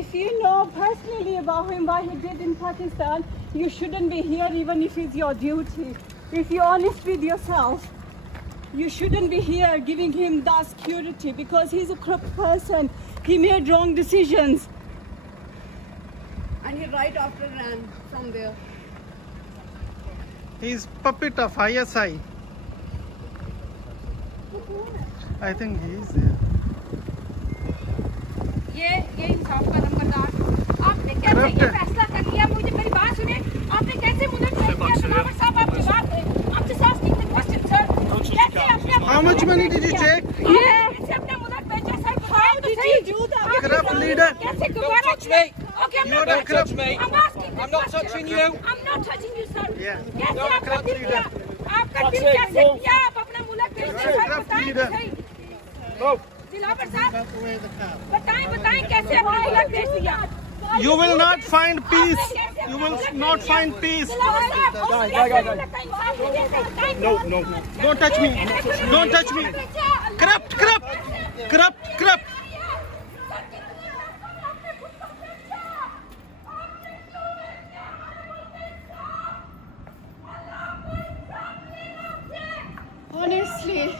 If you know personally about him, what he did in Pakistan, you shouldn't be here even if it's your duty. If you're honest with yourself, you shouldn't be here giving him that security because he's a corrupt person. He made wrong decisions. And he right after ran from there. He's puppet of ISI. I think he is there. ये इंसाफ का नंबरदार आपने कैसे ये फैसला कर लिया मुझे मेरी बात सुने आपने कैसे मुझे दिलावर साहब आपकी बात है आपसे साफ कितने क्वेश्चन सर कैसे आपने How much money did you take? कैसे अपने मुदत भेजा sir how did you do that Corrupt leader. कैसे दोबारा me. okay I'm You're not a corrupt touching I'm asking I'm not touching you. I'm not touching you sir Yeah. कैसे You're a आपका corrupt दिल leader. किया आपका दिल कैसे किया आप अपना मुल्क भेजते सर corrupt बताएं leader. सही No. दिलावर साहब बताएं कैसे अपना मुल्क भेज दिया You will not find peace. You will not find peace. No. Don't touch me. Don't touch me. Corrupt, corrupt, corrupt, corrupt. Honestly,